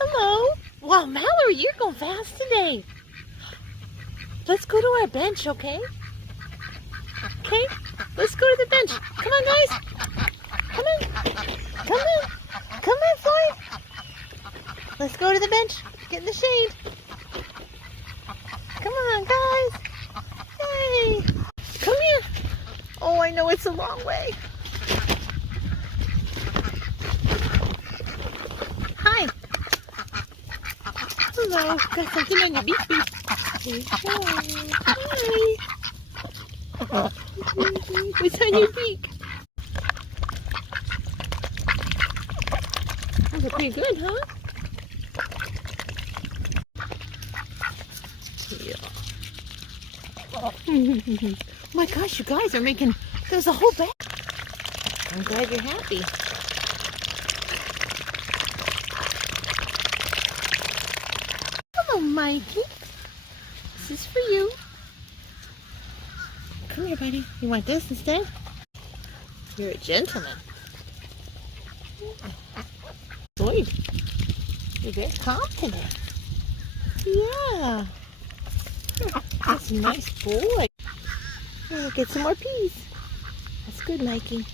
Hello. Wow, Mallory, you're going fast today. Let's go to our bench, okay? Okay? Let's go to the bench. Come on, guys. Come in. Come in. Come in, Floyd. Let's go to the bench. Get in the shade. Come on, guys. Hey. Come here. Oh, I know it's a long way. Hi. Hello. Got something on your beak. Hi. What's on your beak? Those are pretty good, huh? Yeah. Oh my gosh, you guys are making... There's a whole bag. I'm glad you're happy. Hello, Mikey. This is for you. Come here, buddy. You want this instead? You're a gentleman. Floyd, you're very calm today. Yeah. That's a nice boy. Here, get some more peas. That's good, Mikey.